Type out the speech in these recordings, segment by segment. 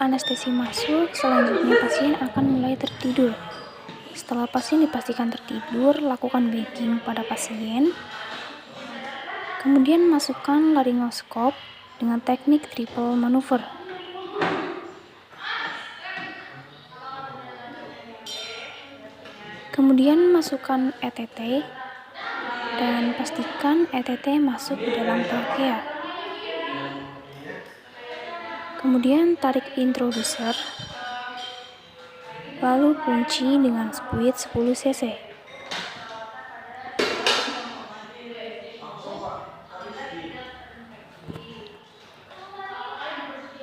anestesi masuk, selanjutnya pasien akan mulai tertidur. Setelah pasien dipastikan tertidur, lakukan bagging pada pasien. Kemudian masukkan laryngoskop dengan teknik triple maneuver. Kemudian masukkan ETT dan pastikan ETT masuk ke dalam trachea. Kemudian tarik introducer, lalu kunci dengan spuit 10 cc.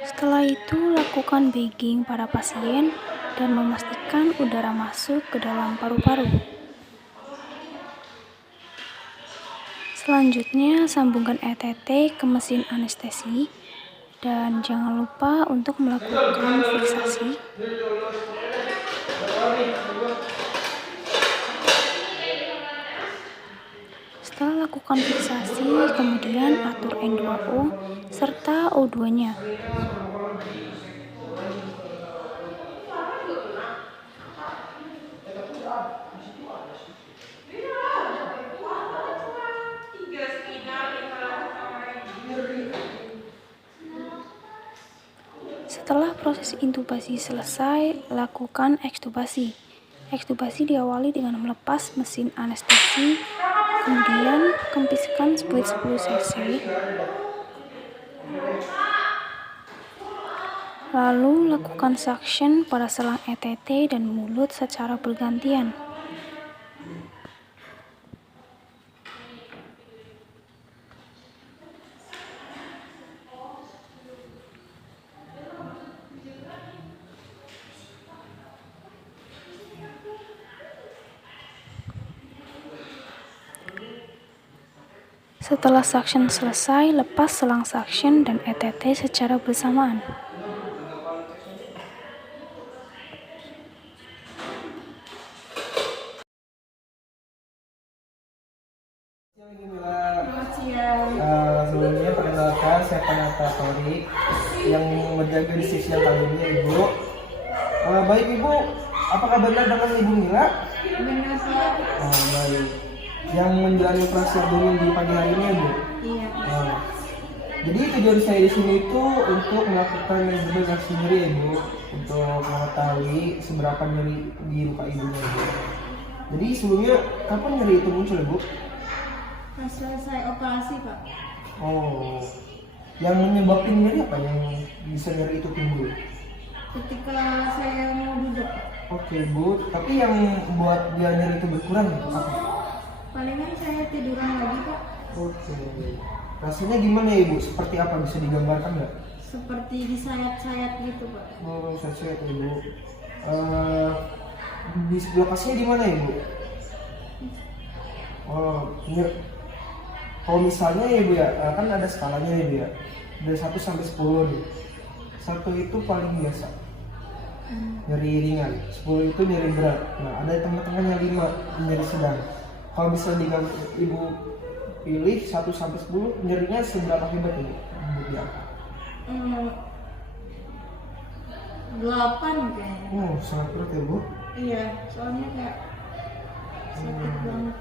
Setelah itu, lakukan bagging pada pasien dan memastikan udara masuk ke dalam paru-paru. Selanjutnya, sambungkan ETT ke mesin anestesi dan jangan lupa untuk melakukan fiksasi. Setelah lakukan fiksasi, kemudian atur N2O serta O2-nya. Setelah proses intubasi selesai, lakukan ekstubasi. Ekstubasi diawali dengan melepas mesin anestesi, kemudian kempiskan spuit 10 cc, lalu lakukan suction pada selang ETT dan mulut secara bergantian. Setelah suction selesai, lepas selang suction dan ETT secara bersamaan. Sebelumnya perkenalkan, saya Penata Torik yang menjaga di sisi yang kali ini, Ibu. Baik Ibu, apakah benar dengan Ibu Mila? Benar, Pak. Baik. Yang menjalani operasi abdomen di pagi hari ini, Ibu? Iya. Jadi tujuan saya di sini itu untuk melakukan investigasi nyeri, Ibu, untuk mengetahui seberapa nyeri di luka ibunya, Ibu. Jadi sebelumnya kapan nyeri itu muncul, Ibu? Pas selesai operasi, Pak. Oh, yang menyebabkan nyeri apa yang bisa nyeri itu timbul? Ketika saya mau duduk, Oke Bu, tapi yang buat dia nyeri itu berkurang itu apa? palingan saya tiduran lagi, Pak. Oke, rasanya gimana ya Ibu? Seperti apa, bisa digambarkan nggak? Seperti disayat-sayat gitu, Pak. Oh, saya Ibu. Di sebelah kasnya di mana Ibu? Oh, kalau misalnya ya Ibu ya, kan ada skalanya ya Ibu ya, dari 1 sampai 10 nih. 1 itu paling biasa, nyeri ringan, 10 itu nyeri berat. Nah, ada tengah-tengahnya 5, nyeri sedang. Kalau bisa Ibu pilih 1 sampai 10, nyerinya seberapa hebat Ibu? Ya. 8 kayaknya. Oh, sangat berat ya Bu. Iya, soalnya kayak sakit banget.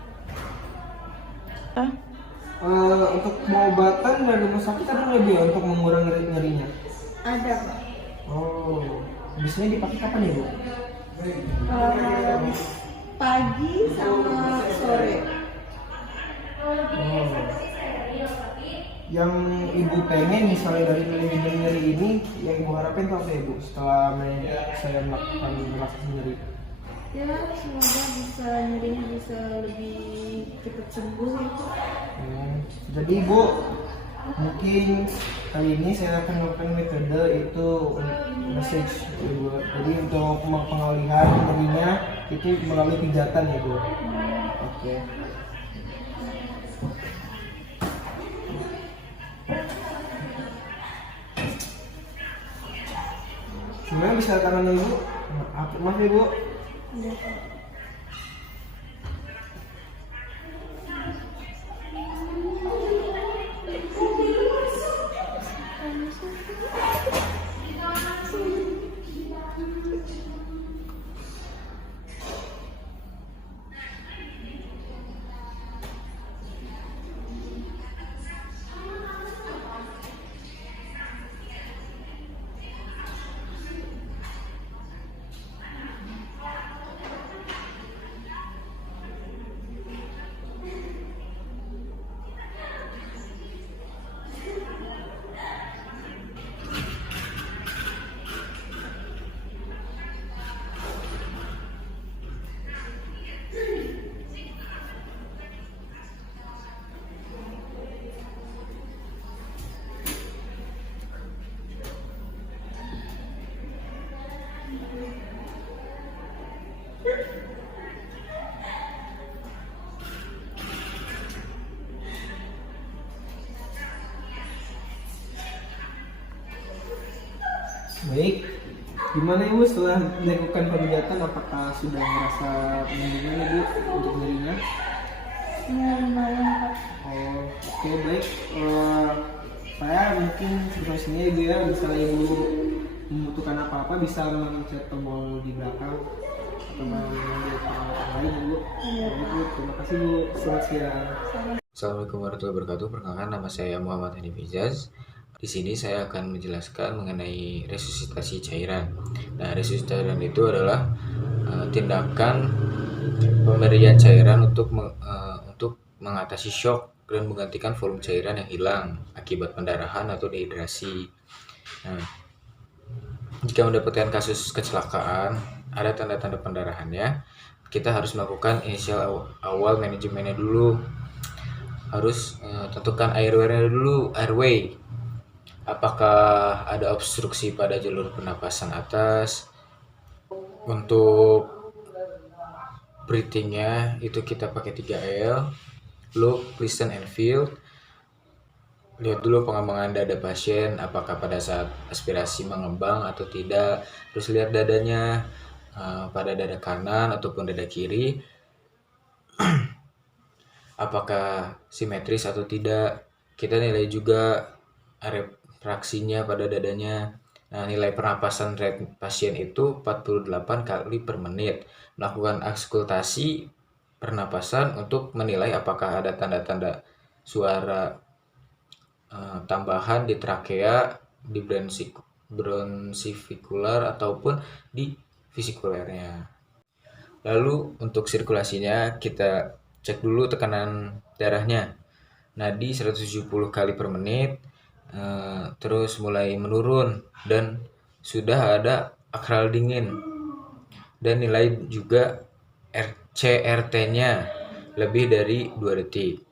Untuk pengobatan dari rumah sakit ada nggak dia untuk mengurangi nyerinya? Ada, Pak. Oh, biasanya dipakai kapan ya Bu? Pagi sama sore. Oh. Yang Ibu pengen misalnya dari nyeri ini, yang Ibu harapin tuh apa ya Bu? Setelah saya melakukan relaksasi nyeri. Ya, semoga nyerinya bisa lebih cepat sembuh gitu. Jadi Bu, mungkin kali ini saya akan melakukan metode itu massage Bu. Jadi untuk pengalihan nyerinya itu melalui pijatan ya Bu. Oke. Sebenarnya bisa tangan Ibu? Maaf ya Bu. Udah, Pak. Baik, gimana Ibu setelah melakukan pemijatan, apakah sudah merasa mendingan Ibu untuk nyerinya? Ya lumayan Kak. Oh, oke baik. Saya mungkin situasinya Ibu ya, misalnya Ibu membutuhkan apa-apa bisa mencet tombol di belakang atau mengambil peralatan lain Ibu. Iya. Baik, Bu, terima kasih Bu. Selamat siang. Assalamualaikum warahmatullahi wabarakatuh. Perkenalkan, nama saya Muhammad Hanif Ijaz. Di sini saya akan menjelaskan mengenai resusitasi cairan. Nah, resusitasi cairan itu adalah tindakan pemberian cairan untuk mengatasi shock dan menggantikan volume cairan yang hilang akibat pendarahan atau dehidrasi. Nah, jika mendapatkan kasus kecelakaan, ada tanda-tanda pendarahannya, kita harus melakukan inisial awal manajemennya dulu. Harus tentukan airway. Apakah ada obstruksi pada jalur pernapasan atas. Untuk breathingnya itu kita pakai 3L, look, listen, and feel. Lihat dulu pengembangan dada pasien, apakah pada saat aspirasi mengembang atau tidak. Terus lihat dadanya, pada dada kanan ataupun dada kiri, apakah simetris atau tidak. Kita nilai juga refraksinya pada dadanya. Nah, nilai pernapasan rate pasien itu 48 kali per menit. Melakukan auskultasi pernapasan untuk menilai apakah ada tanda-tanda suara tambahan di trakea, di bronsifikular ataupun di vesikulernya. Lalu untuk sirkulasinya kita cek dulu tekanan darahnya. Nadi 170 kali per menit, terus mulai menurun dan sudah ada akral dingin. Dan nilai juga CRT-nya lebih dari 2 detik.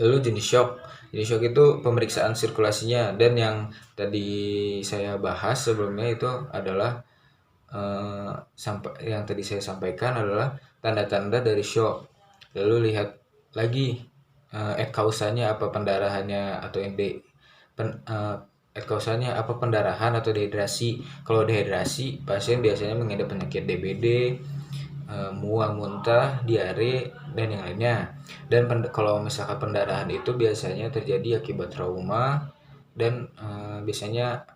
Lalu jenis shock. Jenis shock itu pemeriksaan sirkulasinya, dan yang tadi saya bahas sebelumnya itu adalah yang tadi saya sampaikan adalah tanda-tanda dari shock. Lalu lihat lagi kausanya apa pendarahannya atau kausanya apa pendarahan atau dehidrasi. Kalau dehidrasi, pasien biasanya mengidap penyakit DBD, mual muntah, diare, dan yang lainnya. Dan kalau misalkan pendarahan itu biasanya terjadi akibat trauma dan biasanya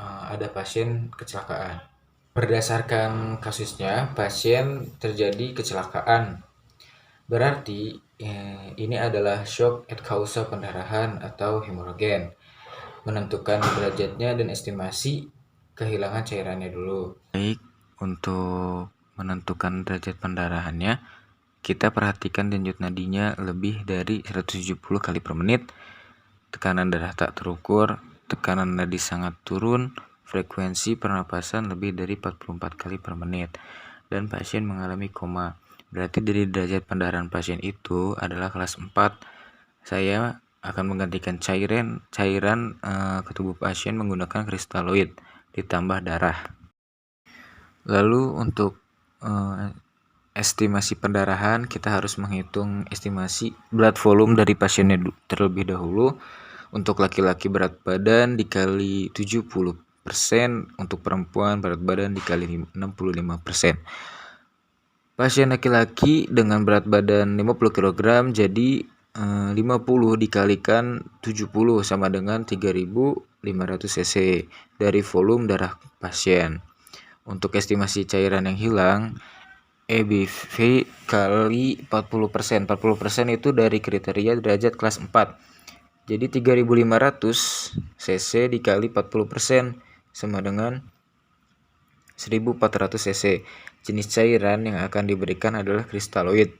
ada pasien kecelakaan. Berdasarkan kasusnya, pasien terjadi kecelakaan. Berarti ini adalah shock et causa pendarahan atau hemorogen. Menentukan derajatnya dan estimasi kehilangan cairannya dulu. Baik, untuk menentukan derajat pendarahannya, kita perhatikan denyut nadinya lebih dari 170 kali per menit, tekanan darah tak terukur, tekanan nadi sangat turun, frekuensi pernapasan lebih dari 44 kali per menit, dan pasien mengalami koma. Berarti dari derajat pendarahan pasien itu adalah kelas 4. Saya akan menggantikan cairan ke tubuh pasien menggunakan kristaloid ditambah darah. Lalu untuk estimasi pendarahan, kita harus menghitung estimasi blood volume dari pasiennya terlebih dahulu. Untuk laki-laki berat badan dikali 70%, untuk perempuan berat badan dikali 65%. Pasien laki-laki dengan berat badan 50 kg, jadi 50 dikalikan 70 sama dengan 3.500 cc dari volume darah pasien. Untuk estimasi cairan yang hilang, EBV kali 40%. 40% itu dari kriteria derajat kelas 4. Jadi 3.500 cc dikali 40% sama dengan 1.400 cc. Jenis cairan yang akan diberikan adalah kristaloid.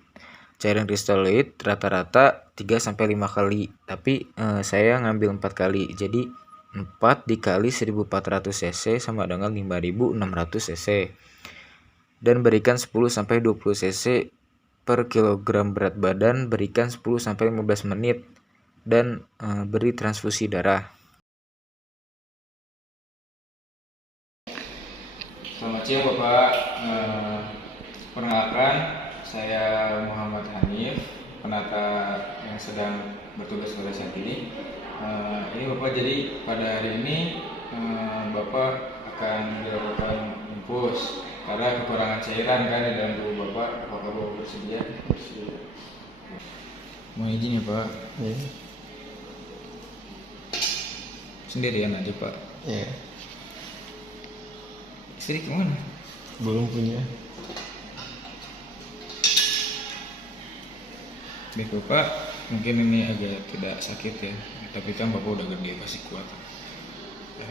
Cairan kristaloid rata-rata 3-5 kali, tapi saya ngambil 4 kali. Jadi 4 dikali 1.400 cc sama dengan 5.600 cc. Dan berikan 10-20 cc per kilogram berat badan, berikan 10-15 menit, dan beri transfusi darah. Selamat siang Bapak, perkenalkan saya Muhammad Hanif, penata yang sedang bertugas pada saat ini. Ini Bapak, jadi pada hari ini Bapak akan dilakukan infus karena kekurangan cairan kan di dalam tubuh Bapak. Apakah Bapak bersedia? Mau izin ya Pak? Ya. Sendirian aja Pak. Ya. Istri kemana? Belum punya. Baik Bapak, mungkin ini agak tidak sakit ya, tapi kan Bapak udah gede pasti kuat. Ya.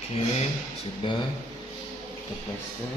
Oke, sudah terpaksa.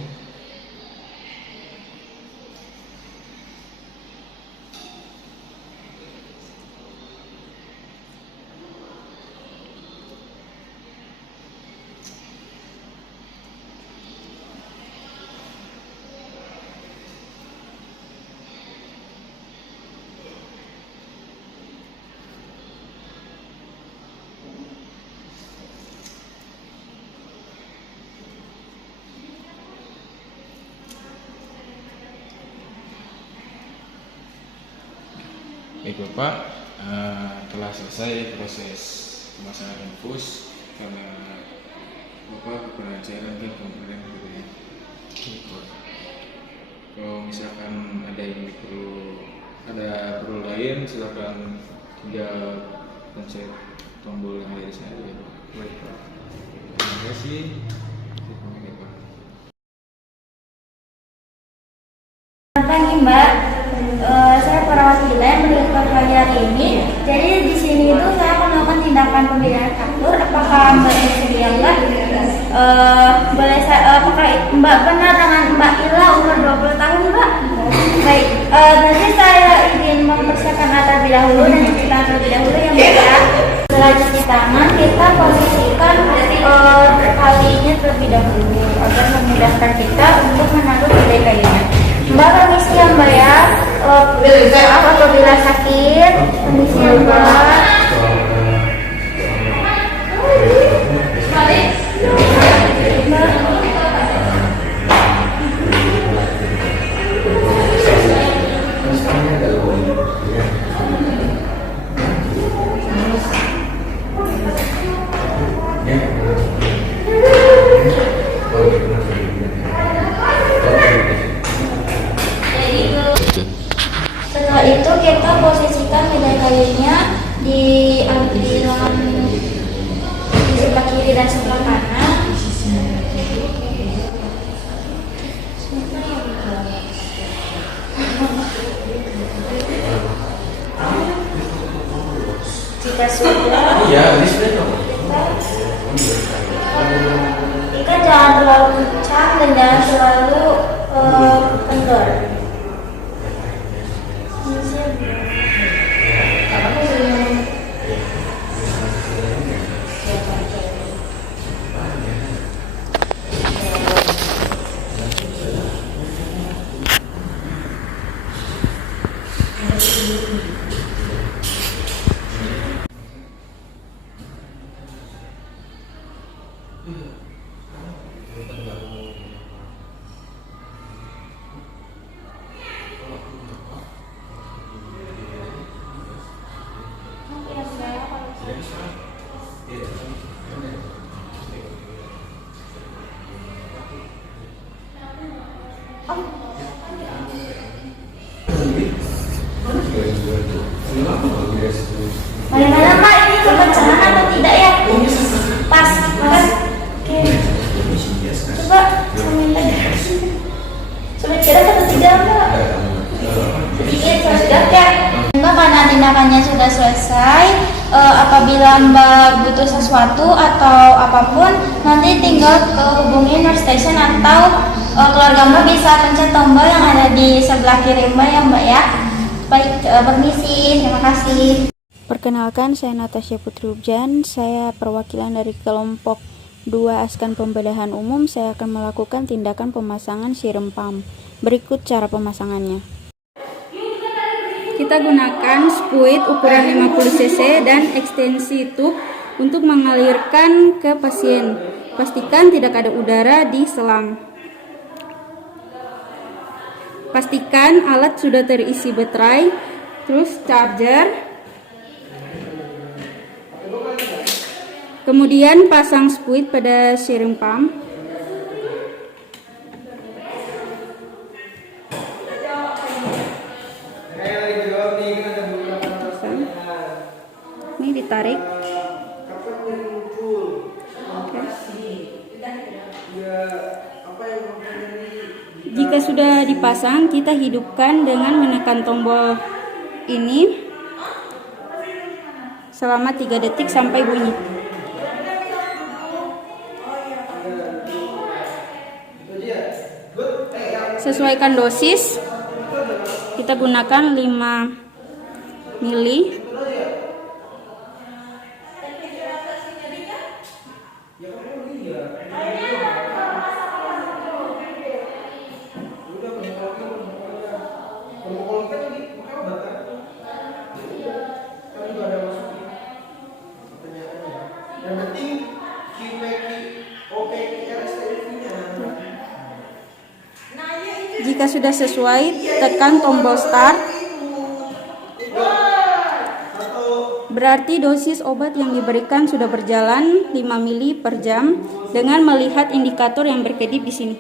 Baik Bapak, telah selesai proses pemasangan infus karena Bapak kekurangan cairan kan kemarin gitu ya. Kalau misalkan ada yang perlu lain, silakan tinggal pencet tombol yang ada di sana ya Pak. Baik Pak. Terima kasih. Selamat pagi Mbak. Saya perawat Gila yang melihat pagi hari ini. Jadi di sini itu saya akan melakukan tindakan pembinaan kasur. Apakah Mbak bersedia enggak? Apakah Mbak benar dengan Mbak Ila umur 20 tahun Mbak? Baik. Nanti saya ingin mempersiapkan terlebih dahulu dan cuci tangan terlebih dahulu ya Mbak ya. Setelah cuci tangan kita posisikan talinya terlebih dahulu agar memudahkan kita untuk menaruh tali kayunya. Mbak permisi ya Mbak ya. Maaf apabila sakit. Permisi ya Mbak. Setelah itu kita posisikan meja kayunya di ampiran di sebelah kiri dan sebelah kanan. Jika sudah, ikan jangan terlalu kencang dan jangan terlalu kendor. Bagaimana Mbak, ini kebencanaan atau tidak ya? Pas, makan. Oke. Coba minta coba kira atau tidak Mbak? Sedikit, sudah ya. Mbak, karena tindakannya sudah selesai, apabila Mbak butuh sesuatu atau apapun, nanti tinggal hubungi nurse station atau keluarga Mbak bisa pencet tombol yang ada di sebelah kiri Mbak ya Mbak ya. Baik, permisi, terima kasih. Perkenalkan, saya Natasha Putri Ubjan. Saya perwakilan dari kelompok 2 Askan Pembedahan Umum. Saya akan melakukan tindakan pemasangan siram pump. Berikut cara pemasangannya. Kita gunakan spuit ukuran 50 cc dan ekstensi tube untuk mengalirkan ke pasien. Pastikan tidak ada udara di selang. Pastikan alat sudah terisi baterai, terus charger, Kemudian pasang spuit pada syringe pump. Pasang. Ini ditarik. Oke. Jika sudah dipasang, kita hidupkan dengan menekan tombol ini selama 3 detik sampai bunyi. Sesuaikan dosis. Kita gunakan 5 mili. Jika sudah sesuai, tekan tombol start. Berarti dosis obat yang diberikan sudah berjalan 5 mili per jam dengan melihat indikator yang berkedip di sini.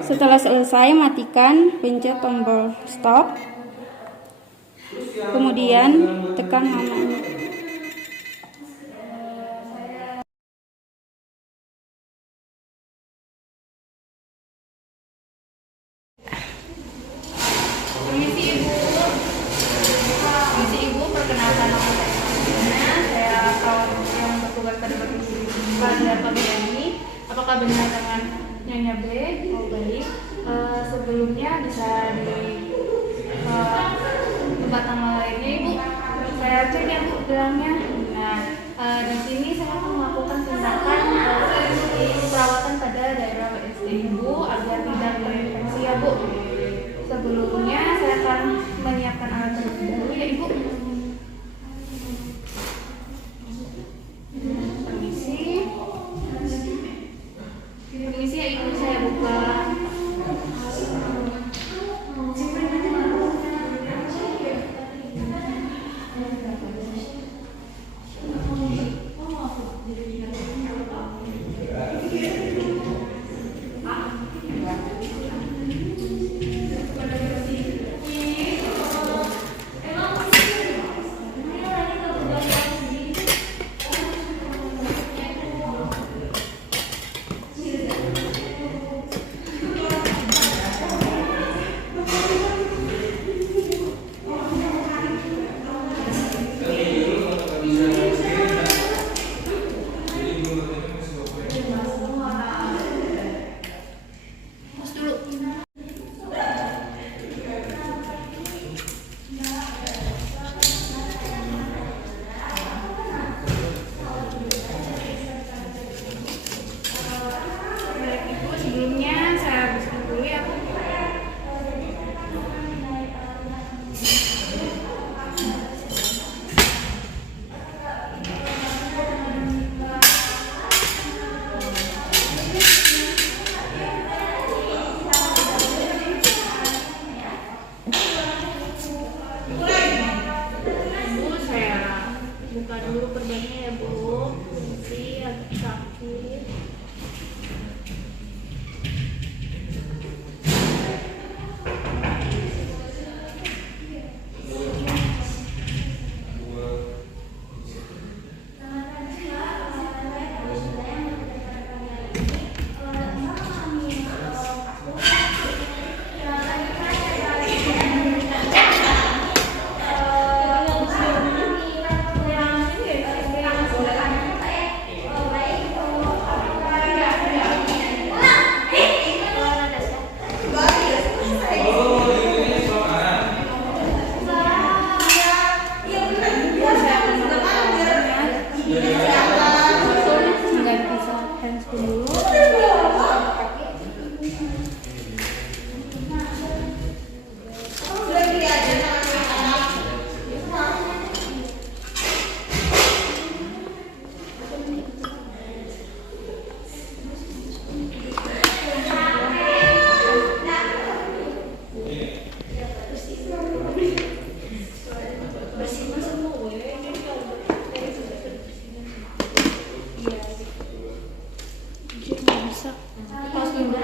Setelah selesai, matikan, pencet tombol stop. Kemudian tekan namanya. Permisi Ibu, perkenalkan nama saya perawat yang bertugas pada bagian ini. Apakah benar dengan Nyonya B? Oh baik. Sebelumnya bisa di tempat tanggal lainnya Ibu. Saya cek ya Bu gelangnya. Nah, di sini saya akan melakukan tindakan perawatan pada daerah WSD Ibu agar tidak terinfeksi ya Bu. Sebelumnya saya akan menyiapkan alat terlebih dahulu ya Ibu. Permisi ya Ibu, saya buka. Buka dulu perbannya ya Bu. Permisi, agak sakit. bisa. Kalau seminggu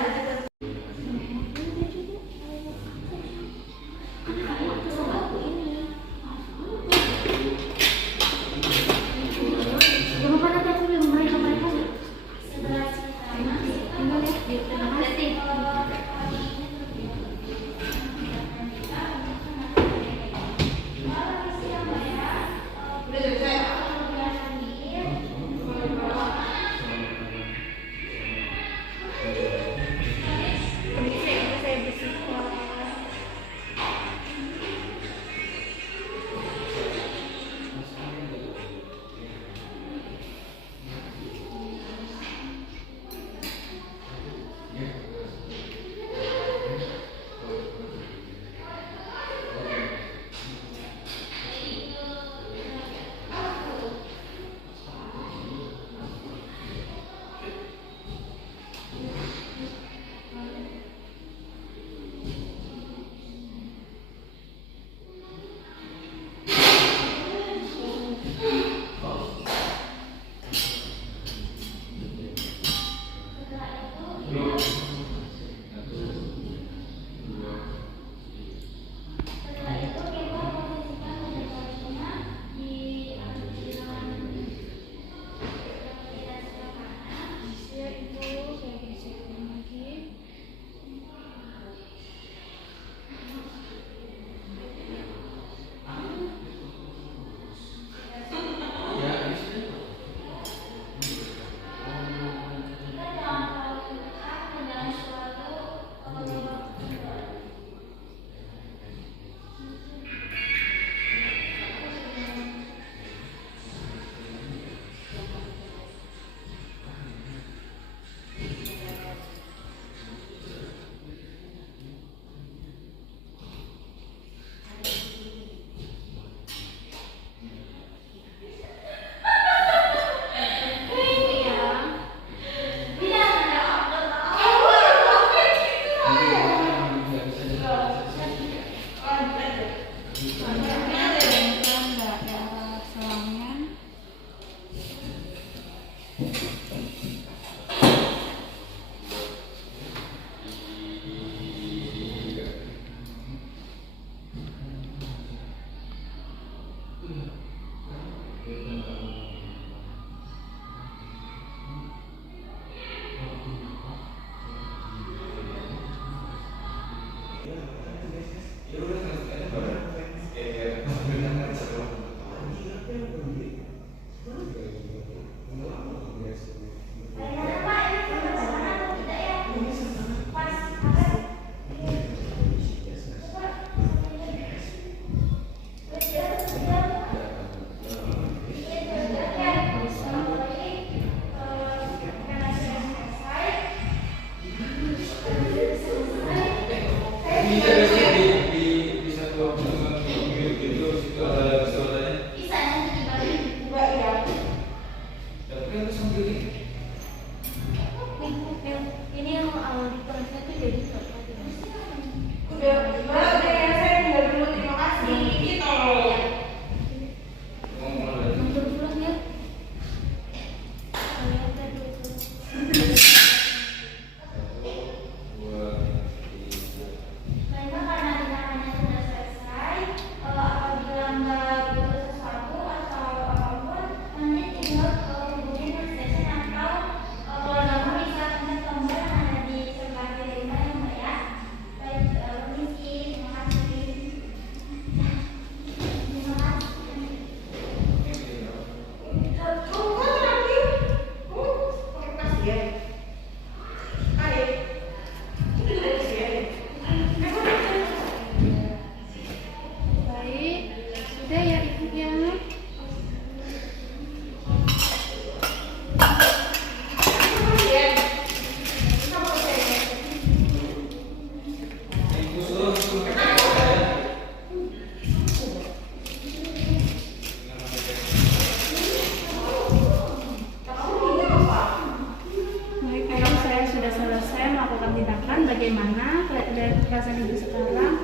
perasaan ibu sekarang?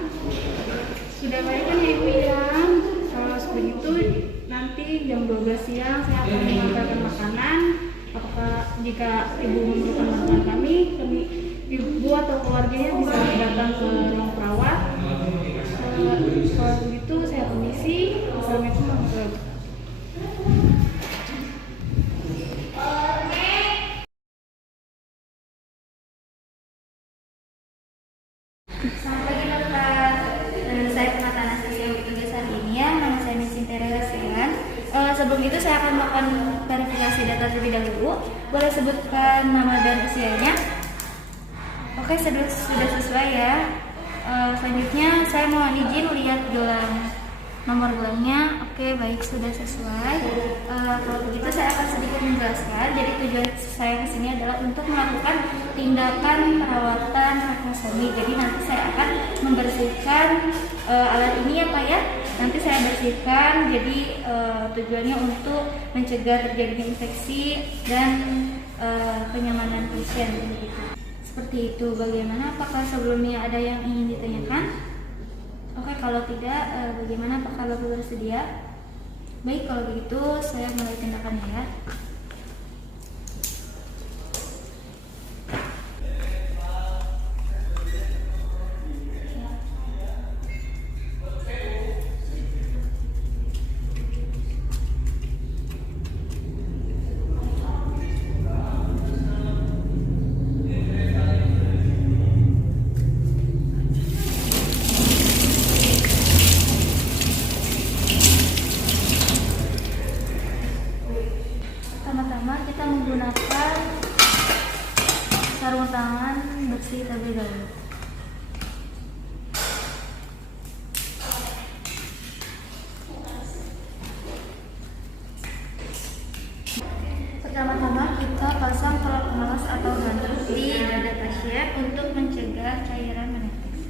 Sudah baik kan ya ibu ya? Kalau begitu nanti jam 12 siang saya akan mengantarkan makanan Apakah jika ibu memerlukan bantuan kami ibu atau keluarganya bisa datang ke ruang perawat. Kalau begitu saya permisi. Assalamualaikum warahmatullahi wabarakatuh. Selamat pagi dokter. Saya penata anestesia bertugas hari ini ya. Nama saya Miss Intera Gasean. Sebelum itu saya akan melakukan verifikasi data terlebih dahulu. Boleh sebutkan nama dan usianya? Oke, sudah sesuai ya. Selanjutnya saya mohon izin lihat gelang, nomor gelangnya. Oke, baik, sudah sesuai. Kalau begitu saya akan sedikit menjelaskan. Jadi tujuan saya ke sini adalah untuk melakukan tindakan perawatan tracheostomi. Jadi nanti saya akan membersihkan alat ini ya Pak ya. Nanti saya bersihkan. Jadi tujuannya untuk mencegah terjadinya infeksi dan kenyamanan pasien begitu. Seperti itu. Bagaimana? Apakah sebelumnya ada yang ingin ditanyakan? Oke, kalau tidak, bagaimana? Apakah Bapak bersedia? Baik, kalau begitu saya mulai tindakannya ya. Pertama-tama kita menggunakan sarung tangan bersih terlebih dahulu. Pertama-tama kita pasang pelak malas atau handuk di dada pasien untuk mencegah cairan menetes.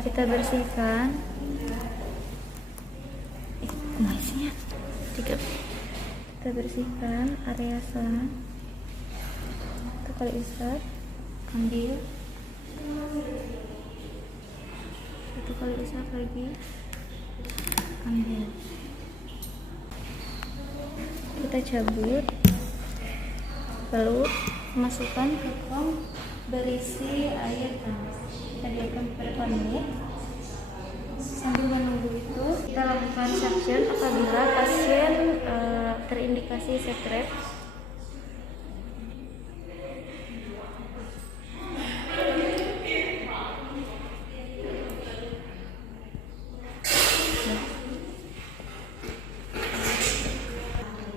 Kita bersihkan kita bersihkan area selang. Satu kali isap, ambil. Satu kali isap lagi, ambil. Kita cabut, lalu masukkan ke tong berisi air panas. Kita diamkan beberapa menit. Sambil menunggu itu, kita lakukan suction apabila pasien terindikasi strep.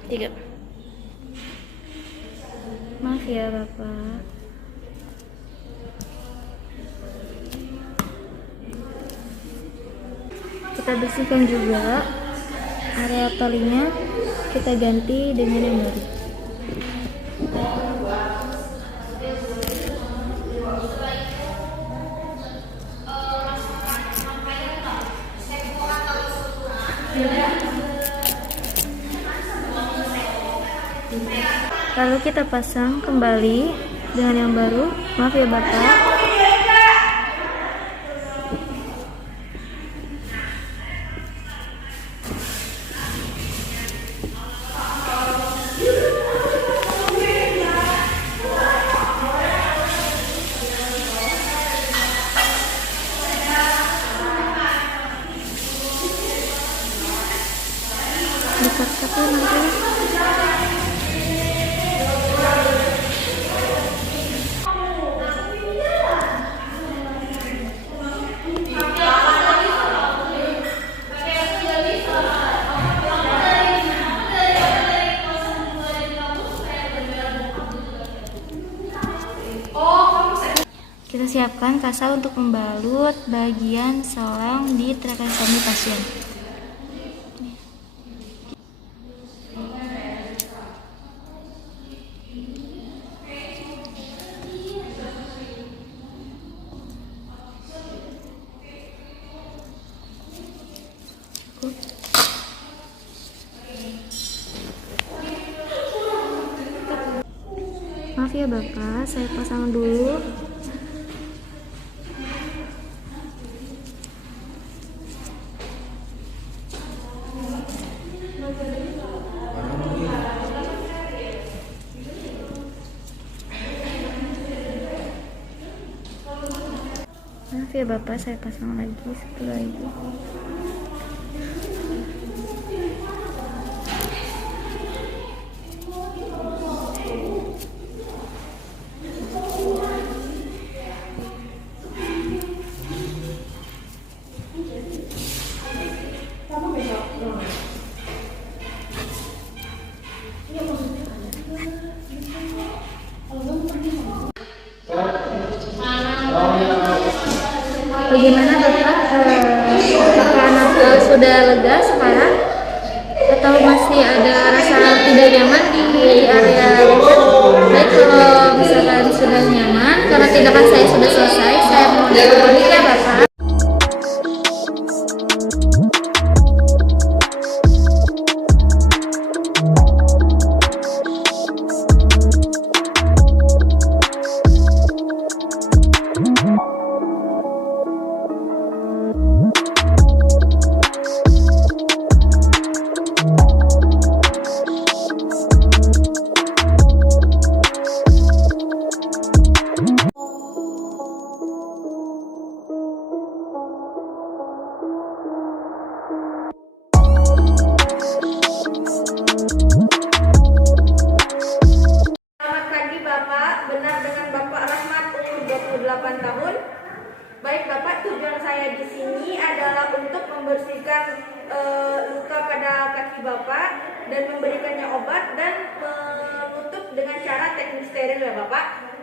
Tiga. Maaf ya Bapak. Kita bersihkan juga area talinya, kita ganti dengan yang baru. Lalu kita pasang kembali dengan yang baru. Maaf ya Bapak. Kita siapkan kasa untuk membalut bagian selang di tracheostomi pasien. Maaf ya Bapak, saya pasang dulu. Maaf ya Bapak, saya pasang lagi satu lagi. Bagaimana Bapak? Apakah anak sudah lega sekarang? Atau masih ada rasa tidak nyaman di area leher? Baik, kalau misalkan sudah nyaman, karena tindakan saya sudah selesai, saya mohon pamit ya Bapak. Selamat pagi Bapak, benar dengan Bapak Rahmat umur 28 tahun. Baik Bapak, tujuan saya di sini adalah untuk membersihkan luka pada kaki Bapak dan memberikannya obat dan menutup dengan cara teknik steril ya Bapak.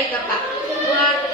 baik ya Pak. Buat